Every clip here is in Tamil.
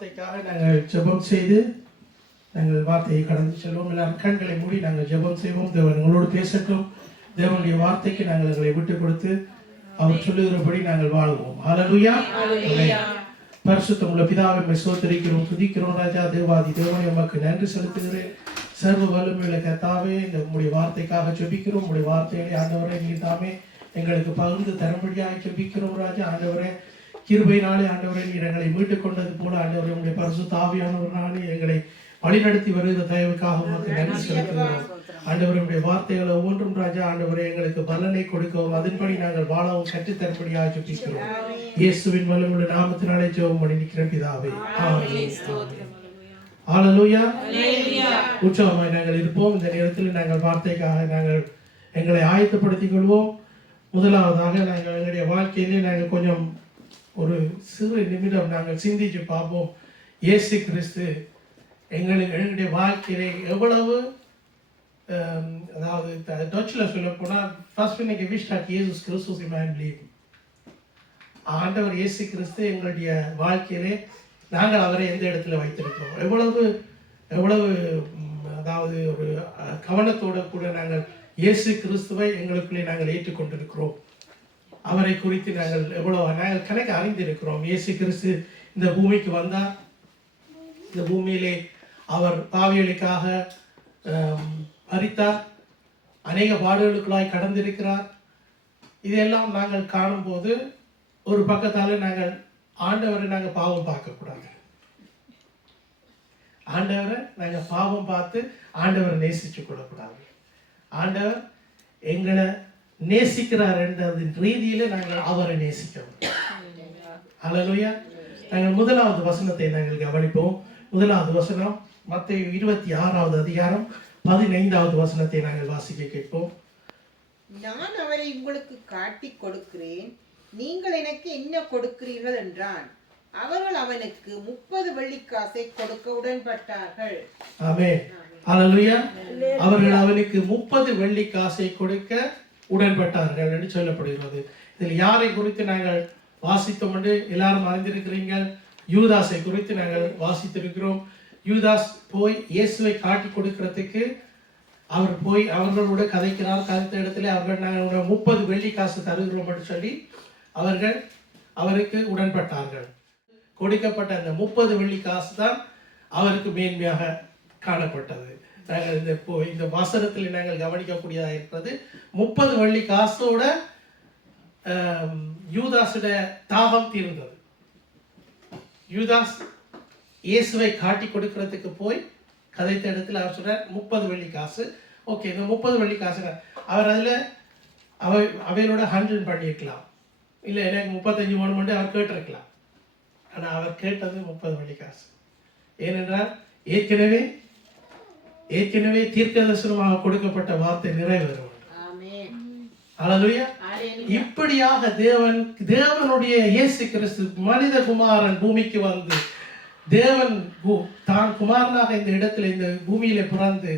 வார்த்தைக்காக நாங்கள் ஜெபம் செய்து நாங்கள் வார்த்தையை கடந்து செல்வோம். எல்லாரும் கண்களை மூடி நாங்கள் ஜெபம் செய்வோம். தேவன் உங்களோடு பேசட்டும். தேவனுடைய வார்த்தைக்கு நாங்கள் எங்களை விட்டுக் கொடுத்து அவர் சொல்லுகிறபடி நாங்கள் வாழ்வோம். ஹல்லேலூயா. பரிசுத்தமுள்ள பிதாவை ஸ்தோத்திரிக்கிறோம், துதிக்கிறோம். ராஜா தேவாதி தேவனே உமக்கு நன்றி செலுத்துகிறேன். சர்வ வல்லமையுள்ள கர்த்தாவே, இந்த உம்முடைய வார்த்தைக்காக ஜெபிக்கிறோம். உம்முடைய வார்த்தைகளை ஆண்டவரே நீர் தாமே எங்களுக்கு பகிர்ந்து தரும்படியாக ஜெபிக்கிறோம். ராஜா ஆண்டவரே, கிருபையினாலே ஆண்டவரே நீர் எங்களை மீட்டுக் கொண்டது போல ஆண்டவரே உம்முடைய பரிசுத்த ஆவியானவராலே எங்களை வழிநடத்தி வருகிற தயவுக்காக உமக்கு நன்றி செலுத்துகிறோம். ஆண்டவரே உம்முடைய வார்த்தைகளை ஒவ்வொன்றும் ராஜா ஆண்டவரே எங்களுக்கு பலனை கொடுக்கவும் அதன்படி நாங்கள் வாழவும் கற்றுத்தரும்படியாக ஜெபிக்கிறோம். இயேசுவின் வல்லமையுள்ள நாமத்தினாலே ஜெபம் பண்ணி நிற்கிறேன் பிதாவே. ஆமென். ஹல்லேலூயா. உற்சாகமாய் நாங்கள் இருப்போம். இந்த நேரத்தில் நாங்கள் வார்த்தைக்காக நாங்கள் எங்களை ஆயத்தப்படுத்திக் கொள்வோம். முதலாவதாக நாங்கள் எங்களுடைய வாழ்க்கையிலே நாங்கள் கொஞ்சம் ஒரு சிறு நிமிடம் நாங்கள் சிந்திச்சு பார்ப்போம். இயேசு கிறிஸ்து எங்களுடைய வாழ்க்கையிலே எவ்வளவு, அதாவது டச்சில் சொல்ல போனால் ஃபர்ஸ்ட் இன்னைக்கு விஷ் இயேசு கிறிஸ்துஸ் இன் மை லைஃப். ஆண்டவர் இயேசு கிறிஸ்து எங்களுடைய வாழ்க்கையிலே நாங்கள் அவரை எந்த இடத்துல வைத்திருக்கிறோம், எவ்வளவு அதாவது ஒரு கவனத்தோடு கூட நாங்கள் இயேசு கிறிஸ்துவை எங்களுக்குள்ளே நாங்கள் ஏற்றுக்கொண்டிருக்கிறோம். அவரை குறித்து நாங்கள் நாங்கள் கணக்கு அறிந்திருக்கிறோம். இயேசு கிறிஸ்து இந்த பூமிக்கு வந்தார். இந்த பூமியிலே அவர் பாவிகளுக்காக மரித்தார். அநேக பாடுகளுக்குள்ளாய் கடந்திருக்கிறார். இதெல்லாம் நாங்கள் காணும்போது ஒரு பக்கத்தால் நாங்கள் ஆண்டவரை நாங்கள் பாவம் பார்க்கக்கூடாது. ஆண்டவரை நாங்கள் பாவம் பார்த்து ஆண்டவரை நேசிச்சு கொள்ளக்கூடாது. ஆண்டவர் எங்களை நேசிக்கிறார் என்றது ரீதியில நாங்கள் அவரை நேசிக்கணும். ஹல்லேலூயா. நாங்கள் முதலாவது வசனத்தை நாங்கள் கவனிப்போம். முதலாவது வசனம் மத்தேயு 26வது அதிகாரம் 15வது வசனத்தை நாங்கள் வாசிக்க கேட்போம். நான் அவரை உங்களுக்கு காட்டி கொடுக்கிறேன், நீங்கள் எனக்கு என்ன கொடுக்கிறீர்கள் என்றான். அவர்கள் அவனுக்கு 30 வெள்ளிக்காசை கொடுக்க உடன்பட்டார்கள். ஆமென். ஹல்லேலூயா. அவர்கள் அவனுக்கு 30 வெள்ளிக்காசை கொடுக்க உடன்பட்டார்கள் என்று சொல்லப்படுகிறது. இதில் யாரை குறித்து நாங்கள் வாசித்தோம் என்று எல்லாரும் அறிந்திருக்கிறீர்கள். யூதாஸை குறித்து நாங்கள் வாசித்திருக்கிறோம். யூதாஸ் போய் இயேசுவை காட்டி கொடுக்கிறதுக்கு அவர் போய் அவர்களோட கதைக்கிறார். கதைத்த இடத்துல அவர்கள் நாங்கள் 30 வெள்ளிக்காசு தருகிறோம் என்று சொல்லி அவருக்கு உடன்பட்டார்கள். கொடுக்கப்பட்ட அந்த 30 வெள்ளிக்காசு தான் அவருக்கு மேன்மையாக காணப்பட்டது. நாங்கள் இந்த வசனத்தில் நாங்கள் கவனிக்கக்கூடியதாக இருக்கிறது. 30 வெள்ளிக்காசோட யூதாஸுடைய தாகம் தீர்ந்தது. யூதாஸ் இயேசுவை காட்டி கொடுக்கிறதுக்கு போய் கதைத்த இடத்துல அவர் சொல்ற 30 வெள்ளிக்காசு. ஓகே, இந்த 30 வெள்ளிக்காசுங்க அவர் அதில் அவையோட ஹேண்டில் பண்ணியிருக்கலாம். இல்லை எனக்கு 35 வேணுமென்று அவர் கேட்டிருக்கலாம். ஆனால் அவர் கேட்டது 30 வெள்ளிக்காசு. ஏனென்றால் ஏற்கனவே தீர்க்க தரிசனமாக கொடுக்கப்பட்ட வார்த்தை நிறைவேறும். ஹல்லேலூயா. இப்படியாக தேவனுடைய இயேசு கிறிஸ்து மனித குமாரன் பூமிக்கு வந்து தேவன் தான் குமாரனாக இந்த இடத்துல இந்த பூமியில பிறந்து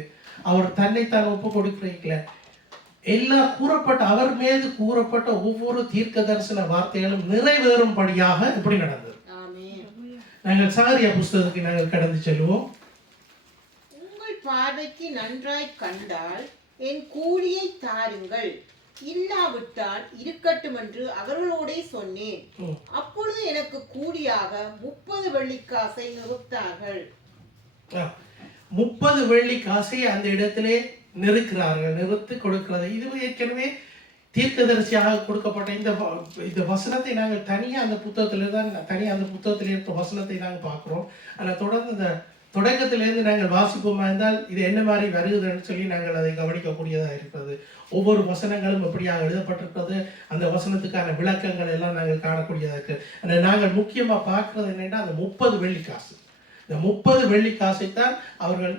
அவர் தன்னைத்தான் ஒப்பு கொடுக்கிறீங்கள எல்லாம் கூறப்பட்ட அவர் மீது கூறப்பட்ட ஒவ்வொரு தீர்க்க தரிசன வார்த்தைகளும் நிறைவேறும்படியாக இப்படி நடந்தது. நாங்கள் சகரியா புஸ்தகத்துக்கு நாங்கள் கடந்து செல்வோம். உங்கள் பார்வைக்கு நன்றாய் கண்டால் என் கூலியை தாருங்கள், இல்லாவிட்டால் இருக்கட்டும் என்று அவர்களோடே சொன்னேன். அப்பொழுது எனக்கு கூலியாக 30 வெள்ளிக்காசை நிறுத்தார்கள். 30 வெள்ளிக்காசை அந்த இடத்திலே நிறுத்தி கொடுக்கிறது. இது ஏற்கனவே தீர்க்கதரிசியாக கொடுக்கப்பட்ட இந்த வசனத்தை நாங்கள் தனியாக அந்த புத்தகத்தில் இருக்க வசனத்தை நாங்கள் பார்க்குறோம். ஆனால் தொடர்ந்து இந்த தொடக்கத்திலிருந்து நாங்கள் வாசிப்போமா இருந்தால் இது என்ன மாதிரி வருகுதுன்னு சொல்லி நாங்கள் அதை கவனிக்கக்கூடியதாக இருக்கிறது. ஒவ்வொரு வசனங்களும் எப்படியாக எழுதப்பட்டிருக்கிறது, அந்த வசனத்துக்கான விளக்கங்கள் எல்லாம் நாங்கள் காணக்கூடியதாக இருக்கு. ஆனால் நாங்கள் முக்கியமாக பார்க்கறது என்னென்னா அந்த 30 வெள்ளிக்காசு. இந்த 30 வெள்ளிக்காசைத்தான் அவர்கள்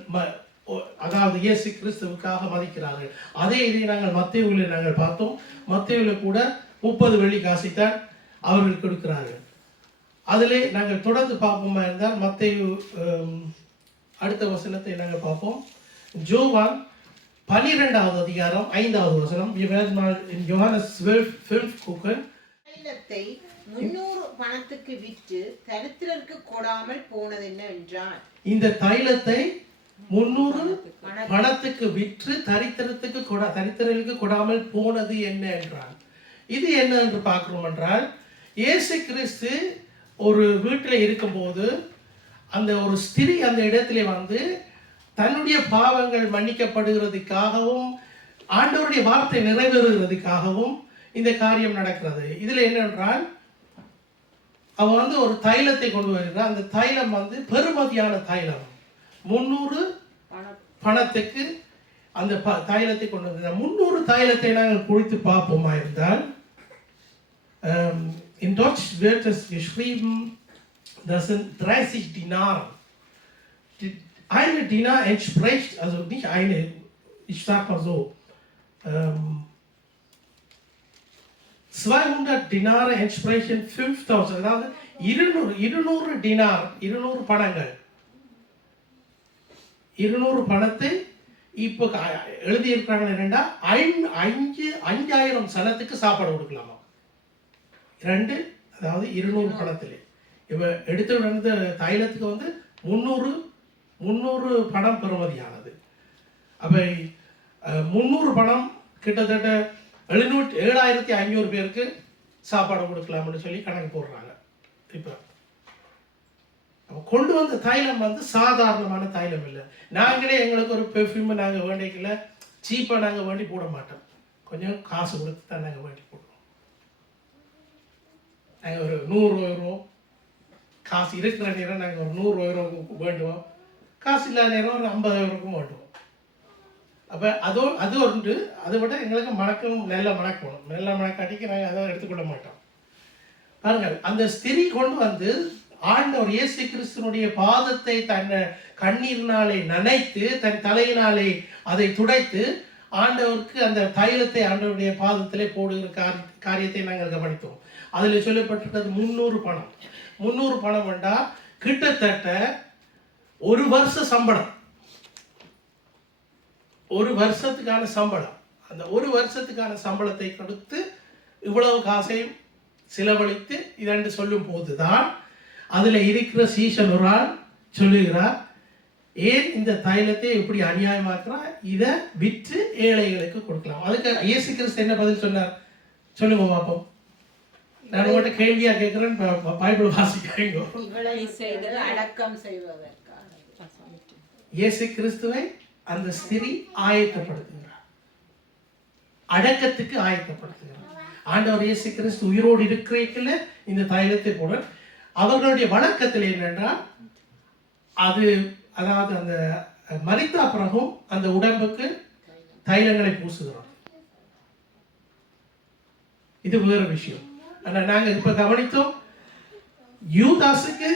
அதாவது இயேசு கிறிஸ்துவுக்காக மதிக்கிறார்கள். அதே இதை நாங்கள் மத்தேயுவில் நாங்கள் பார்த்தோம். மத்தேயுவில் கூட 30 வெள்ளிக்காசைத்தான் அவர்கள் கொடுக்கிறார்கள். அதிலே நாங்கள் தொடர்ந்து பார்ப்போமா இருந்தால் மத்தேயு அடுத்த வசனத்தை நாங்கள் பார்ப்போம். யோவான் 12வது அதிகாரம் 5வது வசனம். யோவானஸ் 12 gucken. 300 பணத்துக்கு விற்று தரித்திரருக்கு கொடாமல் போனது என்ன என்றான். இந்த தைலத்தை 300 பணத்துக்கு விற்று தரித்திரருக்கு கொடாமல் போனது என்ன என்றான். இது என்ன என்று பார்க்கிறோம் என்றால், இயேசு கிறிஸ்து ஒரு வீட்டில் இருக்கும்போது அந்த ஒரு ஸ்திரீ அந்த இடத்திலே வந்து தன்னுடைய பாவங்கள் மன்னிக்கப்படுகிறதுக்காகவும் ஆண்டவருடைய வார்த்தை நிறைவேறுகிறதுக்காகவும் இந்த காரியம் நடக்கிறது. இதில் என்னென்றால், அவன் வந்து ஒரு தைலத்தை கொண்டு வருகிறான். அந்த தைலம் வந்து பெருமதியான தைலம். 300 பணத்துக்கு அந்த தைலத்தை கொண்டு வந்தார். 300 தைலத்தை நாங்கள் குடித்து பார்ப்போமா இருந்தால், in Deutsch wird es geschrieben, das sind 30 Dinar. Eine Dinar entspricht, also nicht eine, ich sag mal so, 200 Dinare entsprechen 5000, அதாவது 200 டினார், 200 பணங்கள், 200 பணத்தை இப்போ எழுதியிருக்காங்க என்னென்னா 5000 சனத்துக்கு சாப்பாடு கொடுக்கலாமா. 2, அதாவது 200 பணத்தில் இப்போ எடுத்து வந்து தைலத்துக்கு வந்து 300 பணம் பெறுமதியானது. அப்போ 300 பணம் கிட்டத்தட்ட 7500 பேருக்கு சாப்பாடு கொடுக்கலாம்னு சொல்லி கணக்கு போடுறாங்க. இப்போ கொண்டு வந்த தைலம் வந்து சாதாரணமான தைலம் இல்லை. நாங்களே எங்களுக்கு ஒரு பெர்ஃப்யூம் நாங்கள் வேண்டிக்கல, சீப்பாக நாங்கள் வேண்டி போட மாட்டோம். கொஞ்சம் காசு கொடுத்து தான் நாங்கள் வேண்டி போடுவோம். நாங்கள் ஒரு 100 யூரோ காசு இருக்கிற நேரம் நாங்கள் ஒரு 100 யூரோ வேண்டுவோம். காசு இல்லாத நேரம் ஒரு 50 யூரோக்கும் வேண்டுவோம். அப்போ அது ஒன்று. அதை விட எங்களுக்கு மணக்கம் நல்ல மணக்கணும். நல்ல மணக்காட்டிக்கு நாங்கள் அதை எடுத்துக்கொள்ள மாட்டோம். பாருங்கள், அந்த ஸ்திரீ கொண்டு வந்து ஆண்டவர் இயேசு கிறிஸ்துனுடைய பாதத்தை தன் கண்ணீரினாலே நனைத்து தன் தலையினாலே அதை துடைத்து ஆண்டவருக்கு அந்த தைலத்தை ஆண்டவருடைய பாதத்திலே போடுகிற காரியத்தை நாங்கள் கவனித்தோம். அதில் சொல்லப்பட்டிருக்கிறது 300 பணம். 300 பணம் வேண்டாம், கிட்டத்தட்ட ஒரு வருஷ சம்பளம், ஒரு வருஷத்துக்கான சம்பளம். அந்த ஒரு வருஷத்துக்கான சம்பளத்தை கொடுத்து இவ்வளவு காசையும் செலவழித்து இதென்று சொல்லும் போதுதான் அதில் இருக்கிற சீசன் ஒரு ஆள் சொல்லுகிறார், ஏன் இந்த தைலத்தை இப்படி அநியாயமாக்குறா, இதை விற்று ஏழைகளுக்கு கொடுக்கலாம். அதுக்கு இயேசு கிறிஸ்து என்ன பதில் சொன்னார் சொல்லுங்க பார்ப்போம். நான் உங்கள்கிட்ட கேள்வியா கேட்கிறேன், பைபிள் வாசிக்கிறீங்க. இயேசு கிறிஸ்துவை அந்த ஸ்திரீ ஆயத்தப்படுத்துகிறார், அடக்கத்துக்கு ஆயத்தப்படுத்துகிறார். ஆண்டவர் இயேசு கிறிஸ்து உயிரோடு இருக்கிற இந்த தைலத்தை போட அவர்களுடைய வழக்கத்தில் என்னென்றால், அதாவது அந்த மரித்த பிறகும் அந்த உடம்புக்கு தைலங்களை பூசுகிறோம். இது வேறு விஷயம். ஆனால் நாங்கள் இப்ப கவனித்தோம், யூதாசுக்கு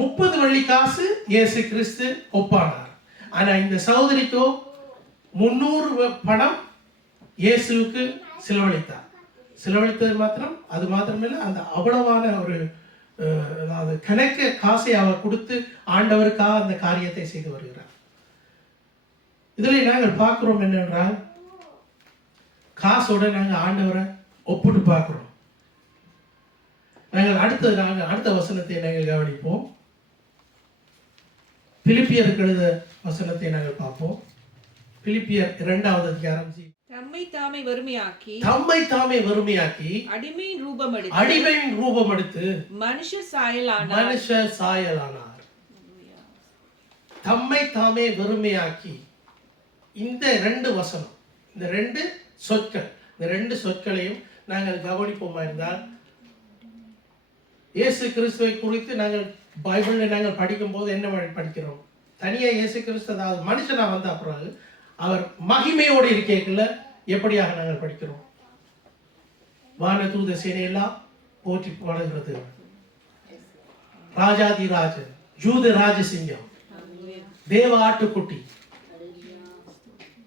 30 வெள்ளி காசு இயேசு கிறிஸ்து ஒப்பானார். ஆனா இந்த சகோதரிக்கோ 300 பணம் இயேசுவுக்கு செலவழித்தார். செலவழித்தது மாத்திரம் அது மாத்திரமில்லை, அந்த அவ்வளவான ஒரு அதாவது கணக்கு காசை அவர் கொடுத்து ஆண்டவருக்காக அந்த காரியத்தை செய்து வருகிறார். இதில் நாங்கள் பார்க்கிறோம் என்னென்றால், காசோட நாங்கள் ஆண்டவரை ஒப்பிட்டு பார்க்கிறோம். நாங்கள் அடுத்த வசனத்தை நாங்கள் கவனிப்போம். பிலிப்பியருக்கு எழுத வசனத்தை நாங்கள் பார்ப்போம். பிலிப்பியர் 2வது அதிகாரம். தம்மை தாமே வறுமையாக்கி அடிமையின் ரூபம் எடுத்து மனுஷ சாயலானார். தம்மை தாமே வறுமையாக்கி. இந்த 2 வசனம், இந்த 2 சொற்கள், இந்த 2 சொற்களையும் நாங்கள் கவனிப்போமா இருந்தால், இயேசு கிறிஸ்துவை குறித்து நாங்கள் பைபிளில் நாங்கள் படிக்கும் போது என்ன படிக்கிறோம்? தனியாக இயேசு கிறிஸ்து அதாவது மனுஷனா வந்த பிறகு அவர் மகிமையோடு இருக்கேக்குள்ள எப்படியாக நாங்கள் படிக்கிறோம்? வானதூத சேனையெல்லாம் போற்றி பாடுகிறது, ராஜாதி ராஜன், யூத ராஜசிங்கம், தேவ ஆட்டுக்குட்டி,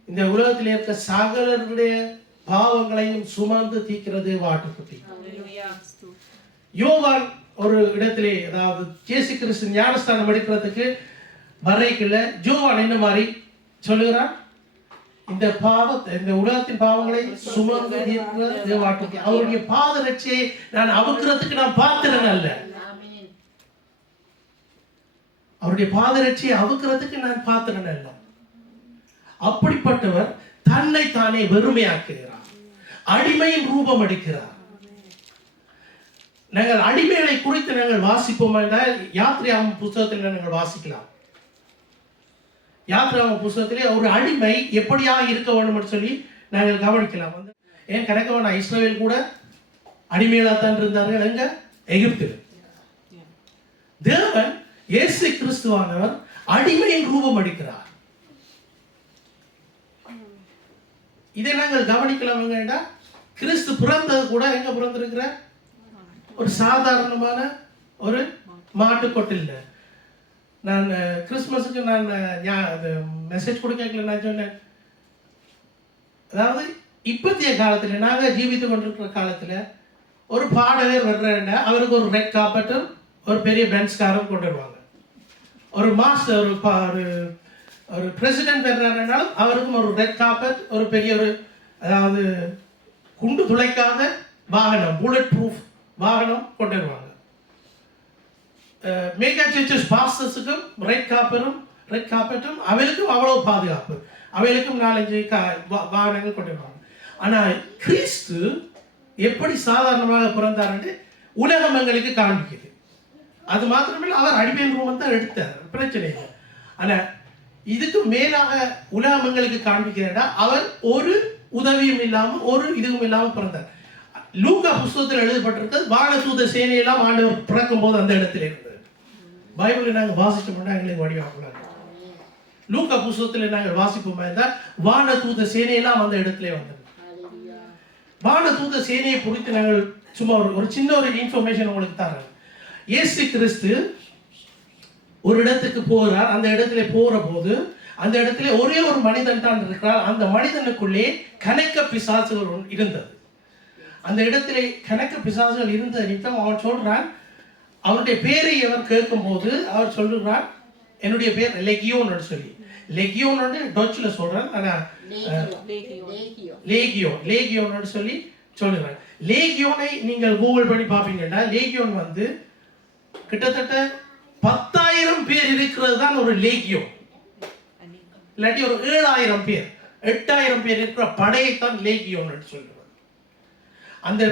இந்த உலகத்தில் இருக்க சகலருடைய பாவங்களையும் சுமந்து தீர்க்கிறது ஆட்டுக்குட்டி. யோவான் ஒரு இடத்திலே, அதாவது இயேசு கிறிஸ்து ஞானஸ்தானம் எடுக்கிறதுக்கு வரைக்குள்ள யோவான் என்ன மாதிரி சொல்லுகிறார்? இந்த இந்த உலகத்தின் பாவங்களை சுமந்து இருக்கிற தேவாட்டுக்கு அவருடைய பாதரட்சியை நான் அவுக்கிறதுக்கு நான் பாத்திரன் அல்ல. அவருடைய பாதரட்சியை அவுக்கிறதுக்கு நான் பாத்திரன் அல்ல. அப்படிப்பட்டவர் தன்னை தானே வெறுமையாக்குகிறார், அடிமையின் ரூபம் எடுக்கிறார். நாங்கள் அடிமைகளை குறித்து நாங்கள் வாசிப்போம் என்றால் யாத்திரையாகும் புத்தகத்தில் நாங்கள் வாசிக்கலாம். யாத்திராம புத்தகத்திலே ஒரு அடிமை எப்படியாக இருக்க வேண்டும் என்று சொல்லி நாங்கள் கவனிக்கலாம். ஏன் கணக்கவனா இஸ்ரவேல் கூட அடிமைகளாகத்தான் இருந்தார்கள் எங்க எகிப்தில். தேவன் இயேசு கிறிஸ்துவானவர் அடிமையின் ரூபம் எடுக்கிறார். இதை நாங்கள் கவனிக்கலாம். எங்கடா கிறிஸ்து பிறந்தது கூட எங்க பிறந்திருக்கிறார்? ஒரு சாதாரணமான ஒரு மாட்டுக்கொட்டில். நான் கிறிஸ்மஸுக்கு நான் மெசேஜ் கொடுக்கல. நான் சொன்னேன், அதாவது இப்பத்திய காலத்தில் நாங்கள் ஜீவித்து கொண்டிருக்கிற காலத்தில் ஒரு பாடகர் வர்றேன்னா அவருக்கு ஒரு ரெட் கார்பெட்டும் ஒரு பெரிய பென்ஸ் காரும் கொண்டு வருவாங்க. ஒரு மாஸ்டர் ஒரு பிரசிடென்ட் வர்றாருனாலும் அவருக்கும் ஒரு ரெட் கார்பெட், ஒரு பெரிய ஒரு அதாவது குண்டு துளைக்காத வாகனம், புல்லட் ப்ரூஃப் வாகனம் கொண்டு வருவாங்க. மேகா சர்ச்சஸ் பாஸ்டர்ஸுக்கும் ரெட் கார்பெட்டும் அவளுக்கும் அவ்வளவு பாதுகாப்பு, அவளுக்கும் 4-5 வாகனங்கள் கொண்டு வருவாங்க. ஆனால் கிறிஸ்து எப்படி சாதாரணமாக பிறந்தார் என்று உலகம் எங்களுக்கு காண்பிக்குது. அது மாத்திரமில்லை, அவர் அடிமையின் ரூபம் தான் எடுத்தார், பிரச்சனை இல்லை. ஆனால் இதுக்கு மேலாக உலகம் எங்களுக்கு காண்பிக்கிறா அவர் ஒரு உதவியும் இல்லாமல் ஒரு இதுவும் இல்லாமல் பிறந்தார். லூக்கா புஸ்தகத்தில் எழுதப்பட்டிருக்கிறது வானதூத சேனையெல்லாம் ஆண்டவர் பிறக்கும் போது அந்த இடத்துல இருந்தது. பைபிளில் நாங்கள் வாசிச்சோம்னா எங்களுக்கு வடிவாக்கலாம். லூக்கா புஸ்தகத்தில் நாங்கள் வாசிப்போமா இருந்தால் வானதூத சேனையெல்லாம் அந்த இடத்துல வந்தது. வானதூத சேனையை குறித்து நாங்கள் சும்மா ஒரு சின்ன ஒரு இன்ஃபர்மேஷன் உங்களுக்கு தரேன். இயேசு கிறிஸ்து ஒரு இடத்துக்கு போகிறார். அந்த இடத்துல போற போது அந்த இடத்துல ஒரே ஒரு மனிதன் தான் இருக்கிறார். அந்த மனிதனுக்குள்ளே கணக்க பிசாசுகள் இருந்தது. அந்த இடத்துல கணக்க பிசாசுகள் இருந்த நிமித்தம் அவன் சொல்றான், அவருடைய பேரை அவர் கேட்கும் போது அவர் சொல்லுகிறார், என்னுடைய பேர் லெகியோன் சொல்லி. லெகியோன் டொச்சில் சொல்றான், ஆனா லேகியோன் சொல்லி சொல்லுறாங்க. லேகியோனை நீங்கள் கூகுள் பண்ணி பார்ப்பீங்கன்னா லேகியோன் வந்து கிட்டத்தட்ட 10,000 பேர் இருக்கிறது தான் ஒரு லேகியோன். இல்லாட்டி ஒரு 7,000 பேர் 8,000 பேர் இருக்கிற படையைத்தான் லேகியோன் சொல்லுவாங்க. அந்த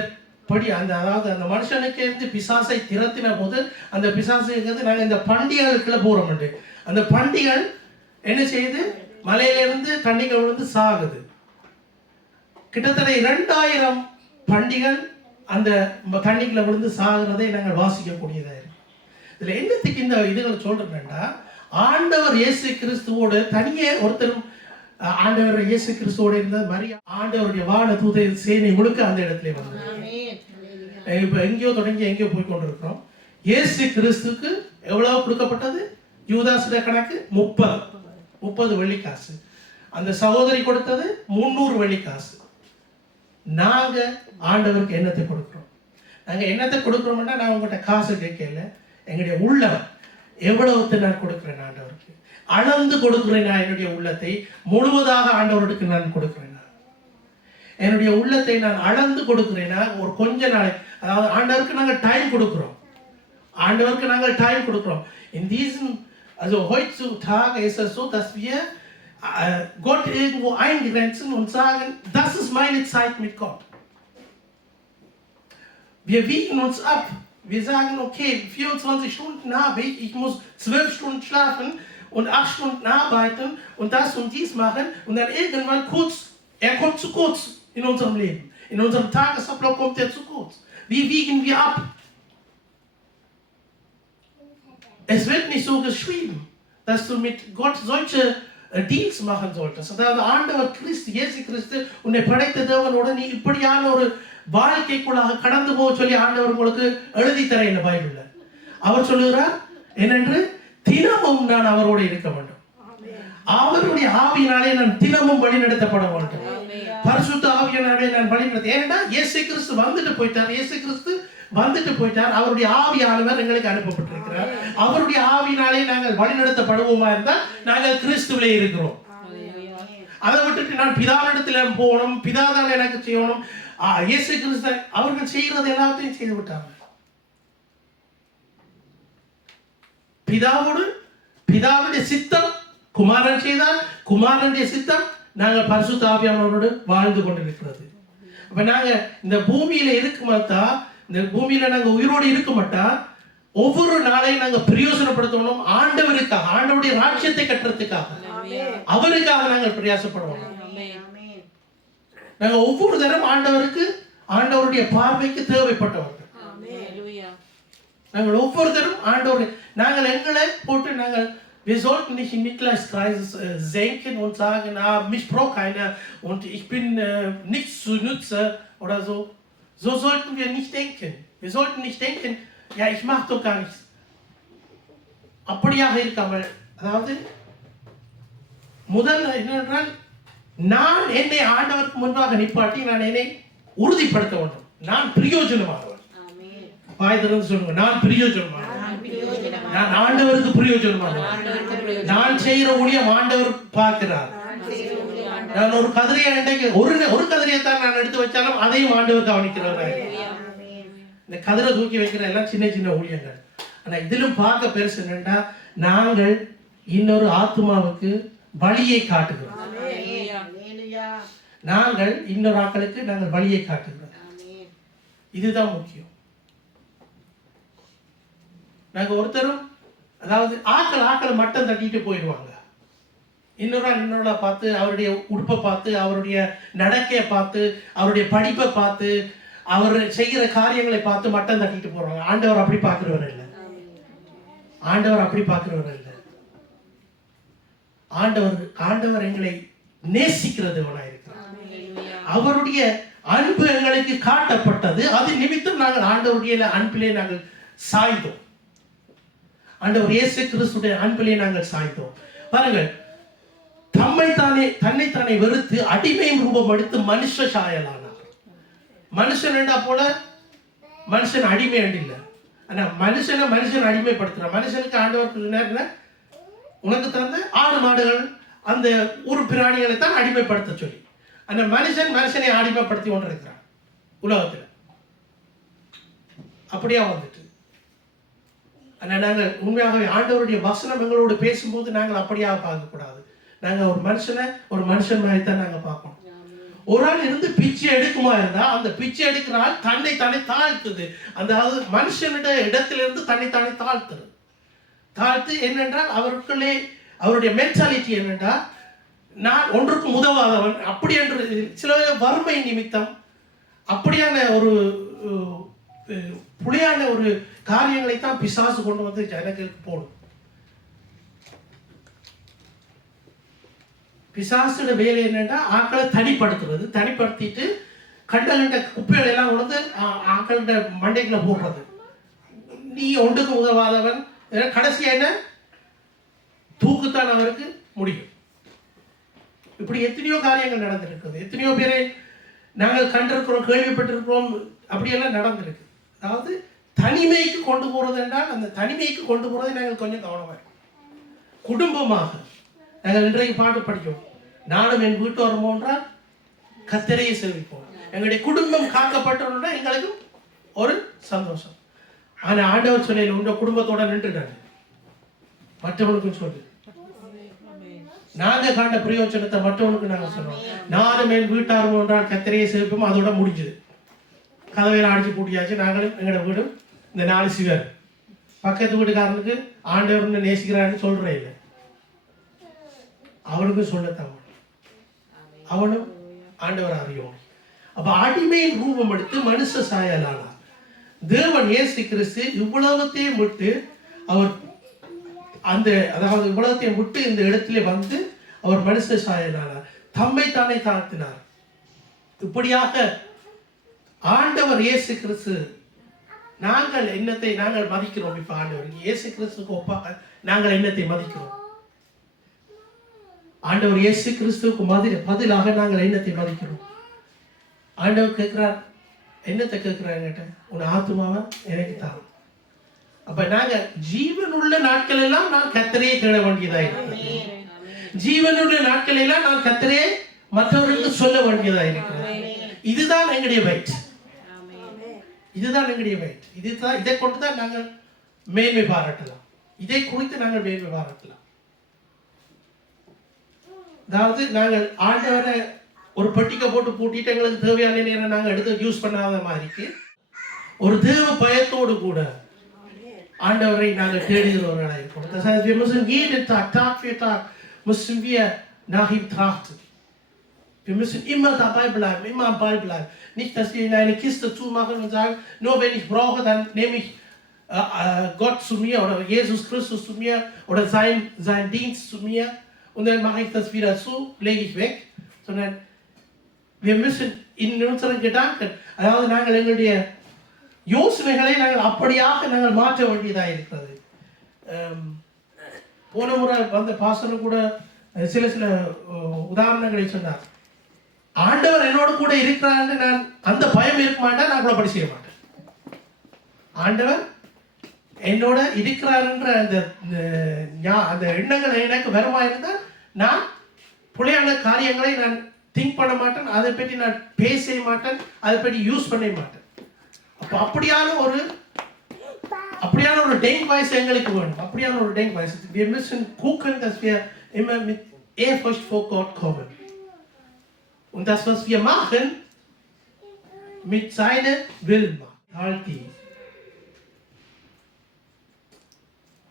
படி அதாவது அந்த மனுஷனுக்கு இருந்து பிசாசை திரத்தின போது அந்த பிசாசை நாங்கள் இந்த பண்டிகைகளுக்குள்ள போறோம். அந்த பண்டிகள் என்ன செய்யுது, மலையிலிருந்து தண்ணிகள் விழுந்து சாகுது. கிட்டத்தட்ட 2,000 பண்டிகள் அந்த தண்ணிக்குள்ள விழுந்து சாகுறதை நாங்கள் வாசிக்கக்கூடியதா இருக்கு. இதுல என்னத்துக்கு இந்த இதுகள் சொல்றேன்னா, ஆண்டவர் இயேசு கிறிஸ்துவோடு தனியே ஒருத்தரும் ஆண்டவர் இயேசு கிறிஸ்துவோட இருந்த மரியா ஆண்டவருடைய வான தூத சேனை முழுக்க அந்த இடத்துல வந்தது. இப்ப எங்கேயோ தொடங்கி எங்கேயோ போய் கொண்டிருக்கிறோம். இயேசு கிறிஸ்துக்கு எவ்வளவு கொடுக்கப்பட்டது? யூதாசுட கணக்கு 30 வெள்ளிக்காசு. அந்த சகோதரி கொடுத்தது 300 வெள்ளிக்காசு. நாங்க ஆண்டவருக்கு என்னத்தை கொடுக்கிறோம்? நாங்க என்னத்தை கொடுக்கிறோம்னா, நான் உங்கள்கிட்ட காசு கேட்கல, எங்களுடைய உள்ளம் எவ்வளவு நான் கொடுக்கிறேன் ஆண்டவருக்கு, அளந்து கொடுக்கிறேன். நான் என்னுடைய உள்ளத்தை முழுவதாக ஆண்டவருக்கு நான் கொடுக்கிறேன். என்னுடைய உள்ளத்தை நான் அளந்து கொடுக்கிறேன்னா ஒரு கொஞ்ச நாள், அதாவது ஆண்டவருக்கு நாங்கள் டைம் கொடுக்கிறோம். ஆண்டவருக்கு நாங்கள் டைம் கொடுக்கிறோம். In diesem, also heutzutage ist es so, dass wir Gott irgendwo eingrenzen und sagen, das ist meine Zeit mit Gott. Wir wiegen uns ab. Wir sagen, okay, 24 Stunden habe ich, ich muss 12 Stunden schlafen und 8 Stunden arbeiten und das und dies machen und dann irgendwann er kommt zu kurz in unserem Leben. In unserem Tagesablauf kommt er zu kurz. Wie wiegen wir ab? Es wird nicht so geschrieben, dass du mit Gott solche Deals machen solltest. அதாவது ஆண்டவர் கிறிஸ்து இயேசு கிறிஸ்து உன்னை படைத்த தேவனோட நீ இப்படியான ஒரு வாழ்க்கைக்குள்ளாக கடந்து போக சொல்லி ஆண்டவர் உங்களுக்கு எழுதி தர இந்த பைபிள்ல. அவர் சொல்லுகிறார் என்னென்று, தினமும் நான் அவரோடு இருக்க வேண்டும், அவருடைய ஆவியினாலே நான் தினமும் வழிநடத்தப்பட வேண்டும், பரிசுத்த ஆவியினாலே நான் வழிநடத்த. ஏன்னா இயேசு கிறிஸ்து வந்துட்டு போயிட்டார். அவருடைய ஆவியானவர் எங்களுக்கு அனுப்பப்பட்டிருக்கிறார். அவருடைய ஆவியினாலே நாங்கள் வழிநடத்தப்படுவோமா இருந்தால் நாங்கள் கிறிஸ்துவிலே இருக்கிறோம். அதை விட்டுட்டு நான் பிதாவிடத்துல போகணும், பிதா தான் எனக்கு செய்யணும், இயேசு கிறிஸ்து அவர்கள் செய்யறது எல்லாத்தையும் செய்து விட்டாங்க. பிதாவுடைய சித்தம் குமாரன் செய்தால், குமாரனுடைய சித்தம் நாங்கள் பரிசுத்த ஆவியானவரோடு வாழ்ந்து கொண்டிருக்கிறது. அப்ப நாங்க இந்த பூமியில இருக்க மாட்டா, இந்த பூமியில நாங்க உயிரோடு இருக்க மாட்டா, ஒவ்வொரு நாளையும் நாங்க பிரயோசனப்படுத்தணும் ஆண்டவருக்காக, ஆண்டவருடைய ராஜ்யத்தை கட்டுறதுக்காக, அவருக்காக நாங்கள் பிரயாசப்படுவோம். நாங்க ஒவ்வொரு தரம் ஆண்டவருடைய பார்வைக்கு தேவைப்பட்டவர்கள். நாங்கள் ஒவ்வொருத்தரும் நாங்கள் எங்களை போட்டு நாங்கள் wir sollten nicht in Mitleidskreise senken und sagen, mich braucht keiner und ich bin nichts zu Nütze oder so. So sollten wir nicht denken. Wir sollten nicht denken, ja, ich mache doch gar nichts. அப்படியாக இருக்காமல், அதாவது முதல்ல என்னென்றால் நான் என்னை ஆண்டவருக்கு முன்பாக நிப்பாட்டி நான் என்னை உறுதிப்படுத்த வேண்டும். நான் பிரயோஜனமானவன். பாய்தரன்னு சொல்லுங்க, நான் பிரயோஜனமானவன், நான் ஆண்டவருக்கு பிரயோஜனமானவன், நான் செய்கிற ஊழியம் ஆண்டவர் பார்க்கிறார். நான் ஒரு கதிரையை இன்றைக்கு ஒரு கதிரையைத்தான் நான் எடுத்து வச்சாலும் அதையும் ஆண்டவர் கவனிக்கிறார். இந்த கதிரை தூக்கி வைக்கிற எல்லாம் சின்ன சின்ன ஊழியங்கள். ஆனா இதிலும் பார்க்க பெருசு என்னன்னா, நாங்கள் இன்னொரு ஆத்மாவுக்கு வழியை காட்டுகிறோம். நாங்கள் இன்னொரு ஆட்களுக்கு நாங்கள் வழியை காட்டுகிறோம். இதுதான் முக்கியம். நாங்க ஒருத்தரும், அதாவது ஆக்களை மட்டம் தட்டிட்டு போயிடுவாங்க. இன்னொரு பார்த்து, அவருடைய உடுப்பை பார்த்து, அவருடைய நடக்கையை பார்த்து, அவருடைய படிப்பை பார்த்து, அவர் செய்கிற காரியங்களை பார்த்து மட்டம் தட்டிட்டு போறாங்க. ஆண்டவர் அப்படி பார்க்கிறவர் இல்லை. ஆண்டவர் அப்படி பார்க்கிறவர் இல்லை. ஆண்டவர் எங்களை நேசிக்கிறதுவனாக இருக்கிறார். அவருடைய அன்பு எங்களுக்கு காட்டப்பட்டது. அது நிமித்தம் நாங்கள் ஆண்டவருடைய அன்பிலே நாங்கள் சாய்ந்தோம். ஆண்டவர் இயேசு கிறிஸ்துடைய அன்பிலே நாங்கள் சாய்ந்தோம். பாருங்கள், தன்னைத்தானே வெறுத்து அடிமையின் ரூபம் எடுத்து மனுஷ சாயலானார். மனுஷன் என்றா போல மனுஷன் அடிமை இல்லை. ஆனா மனுஷன் அடிமைப்படுத்துறான். மனுஷனுக்கு ஆண்டவர் நேரத்தில் உனக்கு தந்த ஆடு மாடுகள் அந்த ஒரு பிராணிகளை தான் அடிமைப்படுத்த சொல்லி, அந்த மனுஷனை அடிமைப்படுத்தி கொண்டு இருக்கிறான் உலகத்தில். அப்படியா வந்துட்டு. ஆனால் நாங்கள் உண்மையாகவே ஆண்டவருடைய வசனம் எங்களோடு பேசும்போது நாங்கள் அப்படியாக பார்க்கக்கூடாது. நாங்கள் ஒரு மனுஷன் மாதிரி தான் நாங்கள் பார்க்கணும். ஒரு ஆள் இருந்து பிச்சை எடுக்குமா இருந்தா, அந்த பிச்சை எடுக்கிற ஆள் தன்னை தாழ்த்துது. அதாவது மனுஷனுடைய இடத்திலிருந்து தன்னை தாழ்த்து என்னென்றால் அவருக்குள்ளே அவருடைய மென்டாலிட்டி என்னென்றால், நான் ஒன்றுக்கும் உதவாதவன் அப்படி என்று சில வறுமை நிமித்தம் அப்படியான ஒரு புலியான ஒரு காரியங்களை தான் பிசாசு கொண்டு வந்து ஜனங்களுக்கு போடும். பிசாசோட வேலை என்னன்னா, ஆக்களை தனிப்படுத்திட்டு கண்ட குப்பைகள் எல்லாம் கொண்டு ஆக்களோட மண்டைக்குள்ள போடுறது. நீ ஒன்றுக்கு உதவாதவன், கடைசியா என்ன தூக்குத்தான் அவருக்கு முடியும். இப்படி எத்தனையோ காரியங்கள் நடந்திருக்கிறது. எத்தனையோ பேரை நாங்கள் கண்டிருக்கிறோம், கேள்விப்பட்டிருக்கிறோம். அப்படியெல்லாம் நடந்திருக்கு. அதாவது தனிமைக்கு கொண்டு போறது என்றால், அந்த தனிமைக்கு கொண்டு போறதை நாங்கள் கொஞ்சம் கவனமாக குடும்பமாக நாங்கள் இன்றைக்கு பாட்டு படிக்கிறோம். நானும் என் வீட்டு வரும்போது என்றால் கர்த்தரையை சேவிப்போம். எங்களுடைய குடும்பம் காக்கப்பட்டோம்னா எங்களுக்கு ஒரு சந்தோஷம். ஆனா ஆண்டவர் சொல்லையில் உங்க குடும்பத்தோட நின்றுட்டாங்க. மற்றவனுக்கும் சொல்லு, நாங்க காண்ட பிரயோஜனத்தை மற்றவனுக்கு நாங்க சொல்றோம். நானும் என் வீட்டாரும் என்றால் கர்த்தரையை சேவிப்போம். அதோட முடிஞ்சது. கதவையெல்லாம் அடிச்சு பூட்டியாச்சு. நாங்களும் எங்களோட வீடும் இந்த 4 சிவர் பக்கத்து வீட்டுக்காரனுக்கு ஆண்டவர் நேசிக்கிறான்னு சொல்றேன் இல்லை, அவனுக்கும் சொல்லத்தான், அவனும் ஆண்டவர் அறியும். அப்ப அடிமையின் ரூபம் எடுத்து மனுஷ சாயலானார். தேவன் இயேசு கிறிஸ்து இவ்வளவத்தையும் விட்டு அதாவது இவ்வளவத்தையும் விட்டு இந்த இடத்திலே வந்து அவர் மனுஷ சாயலானார். தம்மை தானே தாழ்த்தினார். இப்படியாக ஆண்டவர் இயேசு கிறிஸ்து நாங்கள் மதிக்கிறோம். இப்ப ஆண்டவர் இயேசு கிறிஸ்துக்கு ஒப்பாக நாங்கள் என்னத்தை மதிக்கிறோம்? ஆண்டவர் இயேசு கிறிஸ்துவுக்கு பதிலாக நாங்கள் என்னத்தை மதிக்கிறோம்? ஆண்டவர் கேட்கிறார், என்னத்தை கேட்கிறார் என்கிட்ட? உன் ஆத்மாவை எனக்கு தான். அப்ப நாங்க ஜீவன் உள்ள நாட்கள் எல்லாம் நான் கர்த்தரையே தேட வேண்டியதா இருக்கு. ஜீவனுள்ள நாட்களெல்லாம் நான் கர்த்தரே மற்றவர்களுக்கு சொல்ல வேண்டியதா இருக்கிறது. இதுதான் எங்களுடைய வெயிட். இதுதான் எங்களுடைய வெயிட். இதுதான், இதை கொண்டுதான் நாங்கள் மேன்மை பாராட்டலாம். இதை குறித்து நாங்கள் மேன்மை பாராட்டலாம். அதாவது நாங்கள் ஆண்டவரை ஒரு பெட்டிக்க போட்டு பூட்டிட்டு எங்களுக்கு தேவையான நேரம் நாங்கள் எடுத்து யூஸ் பண்ணாத மாதிரிக்கு ஒரு தேவ பயத்தோடு கூட ஆண்டவரை நாங்கள் தேடுகிறவர்களாக இருக்கோம். Das heißt, wir müssen jeden Tag, Tag für Tag, müssen wir nach ihm trachten. Wir müssen immer dabei bleiben, immer am Ball bleiben. Nicht, dass wir in eine Kiste zumachen und sagen, nur wenn ich brauche, dann nehme ich Gott zu mir oder Jesus Christus zu mir oder sein Dienst zu mir und dann mache ich das wieder zu, lege ich weg. Sondern wir müssen in unseren Gedanken, அதாவது நாங்கள் எங்களுடைய யோசனைகளை நாங்கள் அப்படியாக நாங்கள் மாற்ற வேண்டியதாக இருக்கிறது. போன முறை வந்த பாஸ்டர் கூட சில உதாரணங்களை சொன்னார். ஆண்டவர் என்னோடு கூட இருக்கிறான்னு நான் அந்த பயம் இருக்க மாட்டேன், நான் கூட படி செய்ய மாட்டேன். ஆண்டவர் என்னோட இருக்கிறாருன்ற அந்த எண்ணங்கள் எனக்கு வருமா இருந்தால் நான் புலையான காரியங்களை நான் திங்க் பண்ண மாட்டேன், அதை பற்றி நான் பேச மாட்டேன், அதை பற்றி யூஸ் பண்ண மாட்டேன். அப்போ அப்படியான ஒரு Denkweise எங்களுக்கு வேணும். அப்படியான ஒரு Denkweise. Wir müssen gucken, dass wir immer mit Ehrfurcht vor Gott kommen. Und das, was wir machen, mit seinem Willen machen.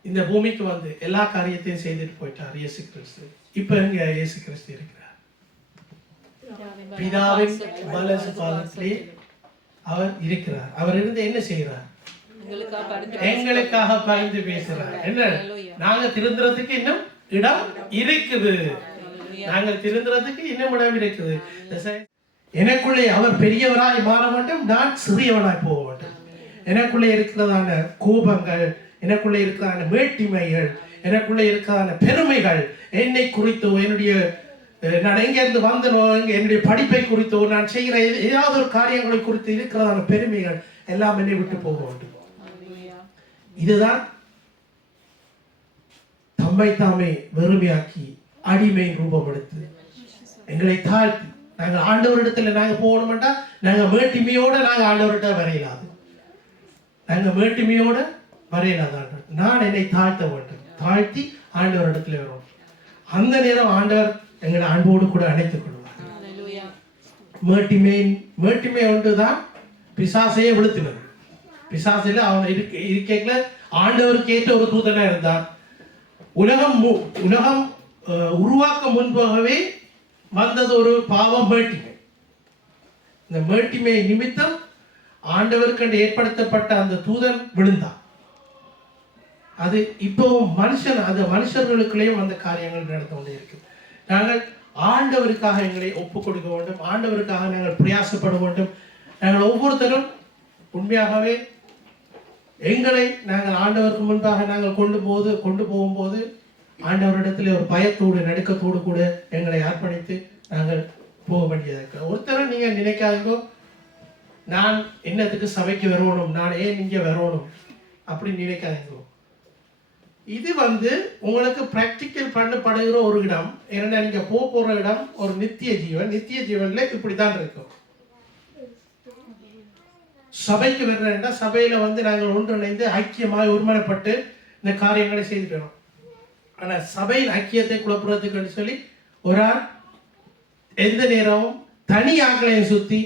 இந்த பூமிக்கு வந்து எல்லா காரியத்தையும் செய்துட்டு போயிட்டார் இயேசு கிறிஸ்து. இப்போ எங்க இயேசு கிறிஸ்து இருக்கிறார்? பிதாவின் வலது பாதத்திலே அவர் இருக்கிறார். அவர் இருந்து என்ன செய்கிறார்? எங்களுக்காக பரிந்து பேசுறார். என்ன, நாங்க திருந்துறதுக்கு இன்னும் இடம் இருக்குது. நாங்கள் திருந்துறதுக்கு இன்னும் இடம் இருக்குது. எனக்குள்ளே அவர் பெரியவராய் மாற வேண்டும், நான் சிறியவனாய் போக வேண்டும். எனக்குள்ளே இருக்கிறதான கோபங்கள், எனக்குள்ளே இருக்கிறதான வேட்டிமைகள், எனக்குள்ளே இருக்கிறதான பெருமைகள், என்னை குறித்தோ என்னுடைய நான் எங்கேருந்து வந்தனோ என்னுடைய படிப்பை குறித்தோ நான் செய்கிற ஏதாவது ஒரு காரியங்களை குறித்து இருக்கிறதான பெருமைகள் எல்லாம் என்னை விட்டு போக வேண்டும். இதுதான் தம்மை தாமே வெறுமையாக்கி அடிமை ரூபம் எடுத்து எங்களை தாழ்த்தி நாங்கள் ஆண்டவரிடத்துல நாங்க போகணும்டா நாங்க மேட்டிமையோட நாங்க ஆண்டவர்கிட்ட வரையலாது. நாங்க மேட்டிமையோட வரையலாது. நான் என்னை தாழ்த்த வேண்டும், தாழ்த்தி ஆண்டவரிடத்துல வரும். அந்த நேரம் ஆண்டவர் எங்களை அன்போடு கூட அணைத்துக் கொள்வார். மேட்டிமை ஒன்றுதான் பிசாசையே விழுத்தினது. பிசாசில அவன் இருக்கையில ஆண்டவருக்கு ஏற்ற ஒரு தூதனா இருந்தார். உலகம் உருவாக்க முன்பாகவே வந்தது ஒரு பாவம் மேட்டிமை. இந்த மேட்டிமை நிமித்தம் ஆண்டவருக்கு ஏற்படுத்தப்பட்ட அந்த தூதன் விழுந்தான். அது இப்பவும் மனுஷர்களுக்குள்ளேயும் அந்த காரியங்கள் நடந்து கொண்டே இருக்கு. நாங்கள் ஆண்டவருக்காக எங்களை ஒப்புக் கொடுக்க வேண்டும், ஆண்டவருக்காக நாங்கள் பிரயாசப்பட வேண்டும். நாங்கள் ஒவ்வொருத்தரும் உண்மையாகவே எங்களை நாங்கள் ஆண்டவருக்கு முன்பாக நாங்கள் கொண்டு போகும்போது ஆண்டவரிடத்தில் ஒரு பயத்தோடு நடுக்கத்தோடு கூட எங்களை அர்ப்பணித்து நாங்கள் போக வேண்டியதாக இருக்கிறோம். ஒருத்தரும் நீங்கள் நினைக்காதீங்க நான் என்னத்துக்கு சபைக்கு வரணும், நான் ஏன் இங்கே வரணும் அப்படின்னு நினைக்காதீங்க. இது உங்களுக்கு பிராக்டிக்கல் பண்ணப்படுகிற ஒரு இடம். ஏன்னா நீங்க போற இடம் ஒரு நித்திய ஜீவன். நித்திய ஜீவன்ல இப்படித்தான் இருக்கும். சபைக்கு வர்றேன்னா சபையில நாங்கள் ஒன்றிணைந்து ஐக்கியமாக ஒருமனப்பட்டு இந்த காரியங்களை செய்துட்டு வரோம். ஆனா சபையின் ஐக்கியத்தை குழப்புறதுக்குன்னு சொல்லி ஒரு ஆள் எந்த நேரமும் தனி ஆக்களையும் சுத்தி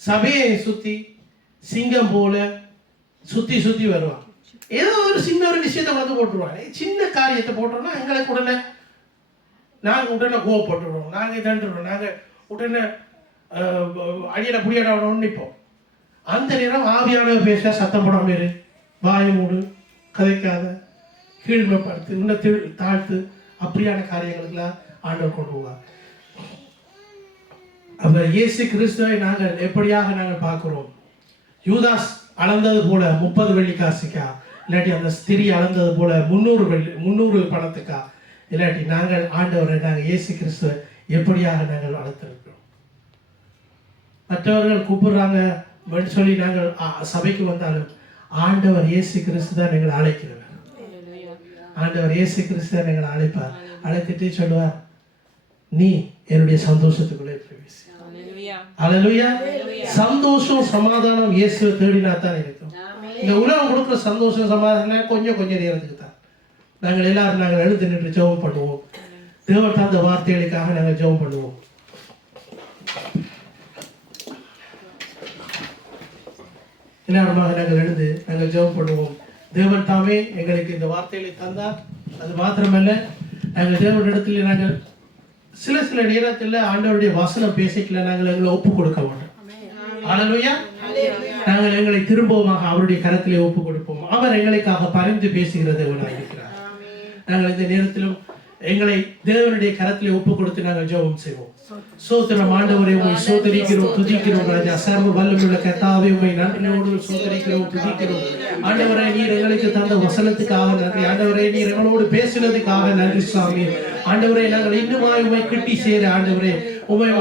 சபையை சுத்தி சிங்கம் போல சுத்தி வருவான். ஏதோ ஒரு சின்ன ஒரு விஷயத்தை போட்டுருவாங்க. சின்ன காரியத்தை போட்டோம்னா எங்களுக்கு உடனே கோவப்பட்டுடுவோம், நாங்கள் தண்டுடுவோம், நாங்கள் உடனே அடியனை புடியட நிற்போம். அந்த நேரம் ஆவியானவர் பேச சத்தம் போடாம இரு, வாயை மூடு, கதைக்காத, கீழ்மைப்படுத்து, இன்னும் தாழ்த்து, அப்படியான காரியங்களுக்கெல்லாம் ஆண்டவர் கொண்டு போவார். அப்ப இயேசு கிறிஸ்துவை நாங்கள் எப்படியாக நாங்கள் பார்க்கிறோம்? யூதாஸ் அளந்தது போல 30 வெள்ளிக்காசுக்கா, இல்லாட்டி அந்த ஸ்திரீ அளந்தது போல 300 பணத்துக்கா, இல்லாட்டி நாங்கள் ஆண்டவரை நாங்கள் இயேசு கிறிஸ்துவை எப்படியாக நாங்கள் அழைத்திருக்கிறோம்? மற்றவர்கள் கூப்பிடுறாங்க சொல்லி நாங்கள் சபைக்கு வந்தாலும் ஆண்டவர் இயேசு கிறிஸ்து தான் எங்களை அழைக்கிறவர். ஆண்டவர் இயேசு கிறிஸ்து எங்களை அழைப்பார். அழைத்துட்டு சொல்லுவார், நீ என்னுடைய சந்தோஷத்துக்குள்ளே பிரவேசி. அல்லேலூயா. சந்தோஷம் சமாதானம் இயேசுவை தேடினா தான் இருக்கும். இந்த உலகம் கொடுக்குற சந்தோஷம் சமாதானம் கொஞ்சம் நேரத்துக்கு தான். நாங்கள் எல்லாரும் எழுந்து நின்று ஜெபம் பண்ணுவோம். தேவன் தந்த வார்த்தைகளுக்காக நாங்கள் ஜெபம் பண்ணுவோம். எல்லாருமாக நாங்கள் எழுந்து நாங்கள் ஜெபம் பண்ணுவோம். தேவன் தாமே எங்களுக்கு இந்த வார்த்தைகளை தந்தார். அது மாத்திரமல்ல, நாங்கள் தேவனிடத்தில் நாங்கள் சில நேரத்தில் ஆண்டவருடைய வசனம் பேசிக்கல நாங்கள் எங்களை ஒப்பு கொடுக்க வேண்டும். அல்லேலூயா. நாங்கள் எங்களை திரும்பவுமாக அவருடைய கரத்திலே ஒப்பு கொடுப்போம். அவர் எங்களுக்காக பரிந்து பேசுகிற தேவனாக இருக்கிறார். நாங்கள் இந்த நேரத்திலும் எங்களை தேவனுடைய கரத்திலே ஒப்பு கொடுத்து நாங்கள் ஜெபம் செய்வோம். சோத்திரம் ஆண்டவரே, உம்மை சோதரிக்கிறோம், துதிக்கிறோம் ராஜா. சர்வ வல்லமையுள்ள கர்த்தாவே, உம்மை நன்றியோடு சோதரிக்கிறோம், துதிக்கிறோம். ஆண்டவரே, நீர் எங்களுக்கு தந்த வசனத்துக்காக நன்றி. ஆண்டவரே, நீர் எங்களோடு பேசினதுக்காக நன்றி சுவாமி. ஆண்டவரே, நாங்கள் இன்னுமாய் உம்மை கிட்டி சேர ஆண்டவரே,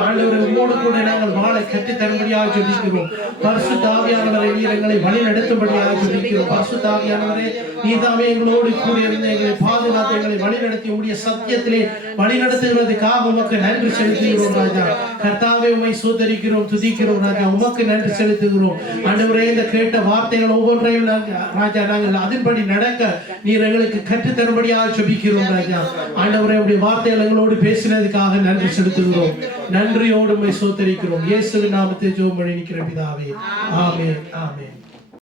ஆண்டவரே உம்மோடு கூட நாங்கள் வாழ கட்டி தரும்படியாக ஜெபிக்கிறோம். பரிசுத்த ஆவியானவரே, நீர் எங்களை வழி நடத்தும்படியாக ஜெபிக்கிறோம். பரிசுத்த ஆவியானவரே, நீர் தாமே எங்களோடு கூட இருந்து எங்களை பாதுகாத்து எங்களை வழி நடத்தி உம்முடைய சத்தியத்திலே வழி நடத்துகிறதுக்காக உமக்கு நன்றி செலுத்துகிறோம் ராஜா. கர்த்தாவே, உம்மை சோதரிக்கிறோம், துதிக்கிறோம் ராஜா. உமக்கு நன்றி செலுத்துகிறோம். ஆண்டவரே, இந்த கேட்ட வார்த்தைகள் ஒவ்வொன்றையும் ராஜா நாங்கள் அதன்படி நடக்க நீர் எங்களுக்கு கற்றுத்தரும்படியாக ஜெபிக்கிறோம் ராஜா. ஆண்டவரே, உம்முடைய வார்த்தைகள் எங்களோடு பேசினதுக்காக நன்றி செலுத்துகிறோம். நன்றியோடு உம்மை சோதரிக்கிறோம். இயேசுவின் நாமத்தில் ஜெபம் பண்ணி நிற்கிற பிதாவே, ஆமென், ஆமென்.